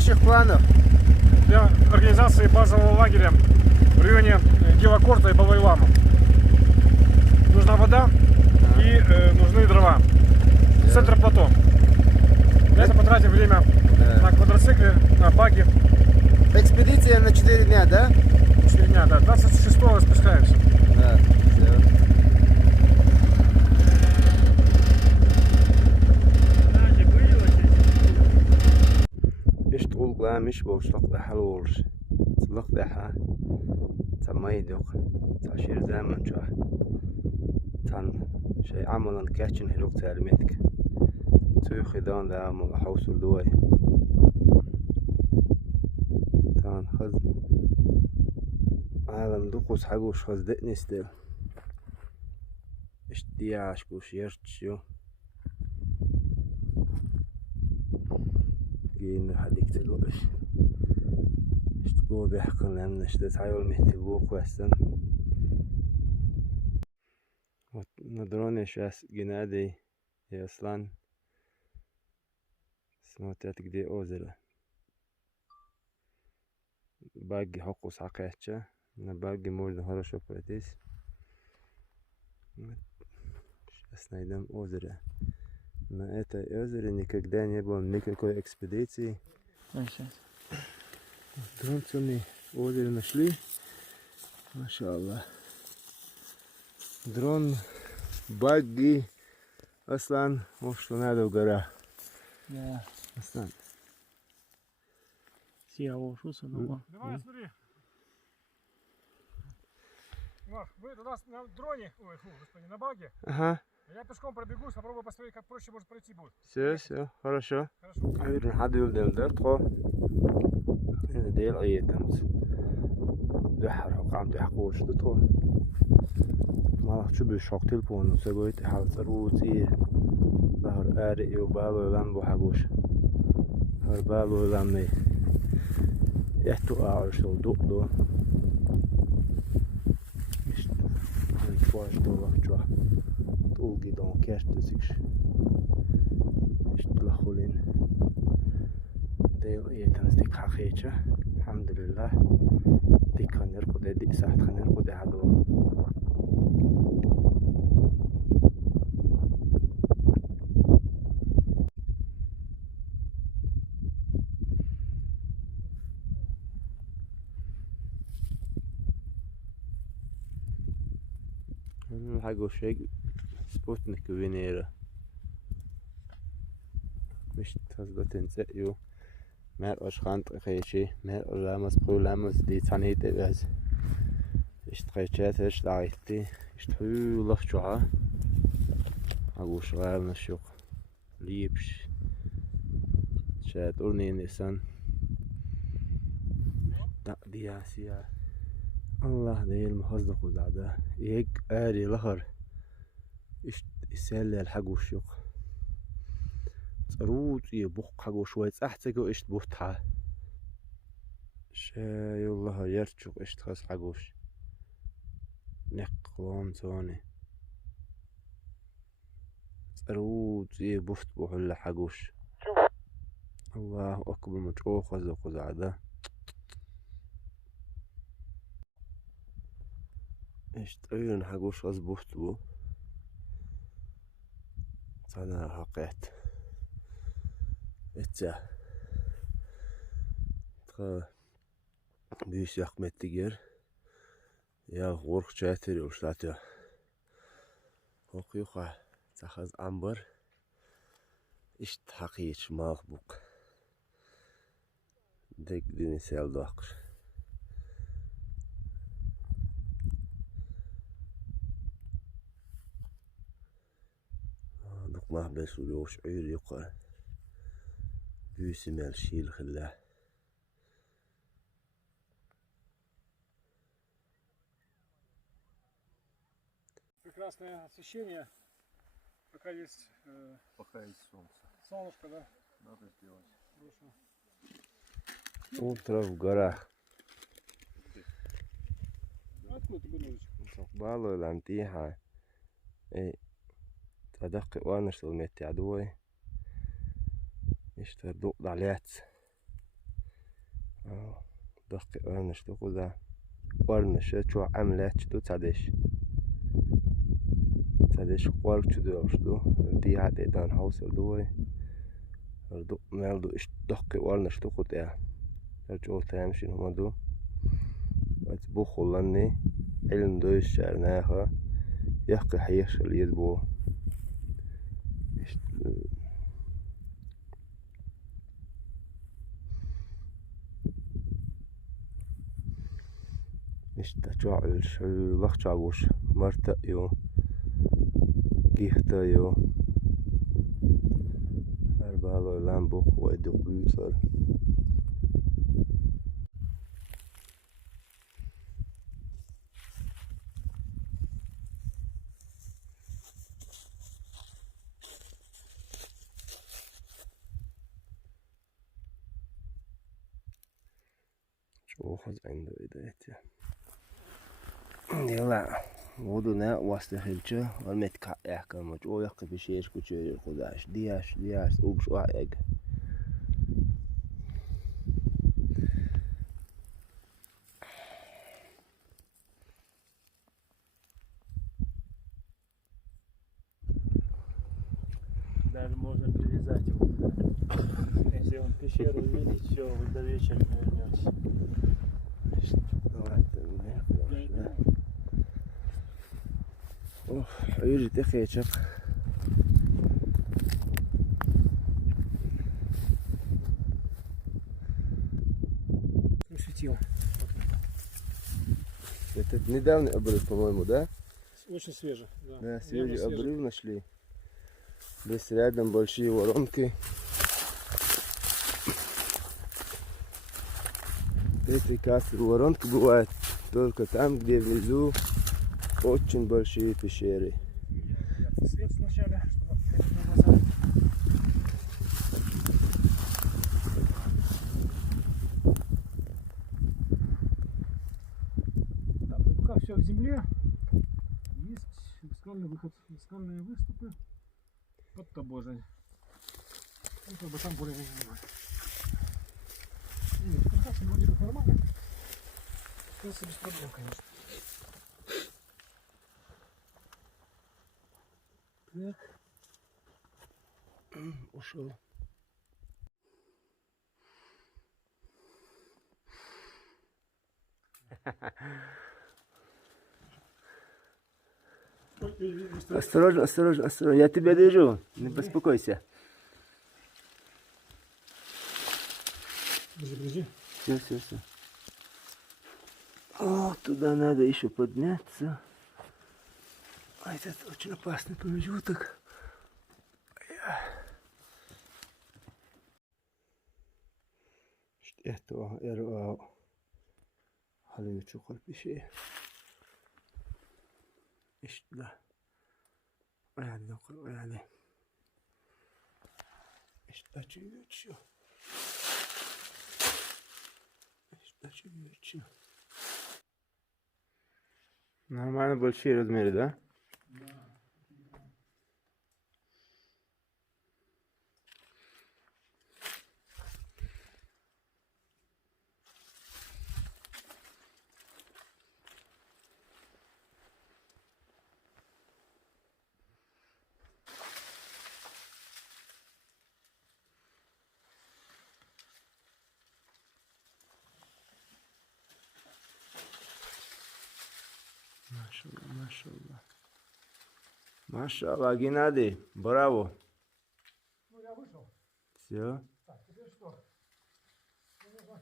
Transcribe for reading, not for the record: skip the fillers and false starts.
наших планов? Для организации базового лагеря в районе Гилокорта и Балайламу. Нужна вода и нужны дрова. Центр плато. Для этого потратим время на квадроцикле, на баги. Экспедиция на 4 дня, да? 4 дня, да. 26-го спускаемся. Да, все. اشتغل قامش بوشلق ده حلولش تلق ده ها تميدق تعشير زمن شاه تن شيء عملا كاتشن هلوك تعلمتك تو خدان ده ما حوصل دوي تان خز عالم دوقوس حقوش خز دقني ستيل اشتياش كوش يرتشيو جين هديك تلوش اشتقوا بيحكم لنا اشتت عيول مهتبوه كويسن ندروني شاس جنادي يا اصلا سمعتك دي اوزرة باقي حقوس عقاتشا باقي مورد هذا شوكولاتيس شاس نايدم اوزرة ما это озеро никогда не было никакой экспедиции. Дронцами озеро нашли. Машаллах. Дрон, багги, Аслан, вот что надо в горах. Да. Аслан. Сия шуса, ну. Давай, смотри. Вы туда на дроне, ой, фу, господи, на баге. Ага. Я пешком пробегусь, попробую посмотреть, как проще может пройти будет. Все, хорошо. Хорошо. Ayırın hadi yoldan da tro. Ne değil ayetimiz. Dehar hukam dehkuş tro. Malak şu bir şok telefonu segoyt halsar uzi. Bahar ari yo balo lan bu haguş. Har balo lan ne. Yahtu ağır şu dokdo. İşte. Tuvaş dolak çuah. Olgi don kertüzük. اشتلخولين ديو ايتنس ديك حقيقة الحمد لله ديك خنرقو دي ساعت خنرقو دي هادو حقو شيء سبوتنيك وينيرا مش تصدق تنسيو مر أشخاص خيشي مر لامس بقول لامس دي ثانية بس اشتغلت اشتغلتي اشتغل الله شوها أقول شغال نشوق ليبش شاد أرني نسان دي آسيا الله دي المحزق وزعده يك آري لهر يسال الحق والشوق روت يبوخ حاجة شوية أحتاجه إيش بوتها شاي والله يرتشق إيش تخص حاجوش نقوم ثاني روت يبوفت بوحل حاجوش الله أكبر مجروح خزق وزعده إيش تقولون حاجوش خز بوفت بو أنا حقيت اتسا تخا بيش يخمت تجير يا غورخ شاتر وشلاتيا وقيوخا تخز عنبر اشت حقيش ماخبوك ديك ديني سيال داقر دوك مهبس ولوش عير يقر بيسمع الشيل خلاه Прекрасное освещение, пока есть солнце. солнышко, да? Надо сделать. Хорошо. Утро в горах. Откуда ты гоночек? بالو لانتيها اي تدق وانا شلمت عدوي اشتر دوق دعليات دقي أرنش تقول أرنش شو عملت شدو تادش قوارك شدو شدو دي هاد إدان هاوس دوي دو مال دو إش دقي أرنش تقول يا ترجو تامشي هما دو واتبو خلاني علم دوش شارناها يحقي حيش اللي يدبو İşte çoğul şöyle çavuş marta yo gihta yo her bağlı lan bu kuvvetli büyütler çok az عنده إيديته يلا ودنا واستخلجه والمتكع يحكم وجو يقي بشيش كتير قداش دياش وبش واعق Даже можно привязать его. Если он пещеру увидит, все, вы до вечера не вернетесь. يجي تخي شق Светило. Это недавний обрыв, по-моему, да? Очень свежий. Да, Да, Явно свежий свежий. обрыв нашли. Здесь рядом большие воронки. Эти кастры воронки бывают только там, где внизу очень большие пещеры. Свет сначала, чтобы глаза. Так, ну пока все в земле. Есть скальный выход, скальные выступы под Тобожей. Ну, как бы там более-менее нормально. Нет, спускаться вроде как нормально. Спускаться без проблем, конечно. Так. Ушел. Осторожно. Я тебя держу. Не беспокойся. Подожди. Все. О, туда надо еще подняться. А этот очень опасный промежуток. Этого я халю чухал пиши. İşte da. Yani. İşte geçiyor. Нормально большие размеры, да? Машаллах, Геннадий, браво. Ну, я вышел. Все. Так, теперь что? Мне нужно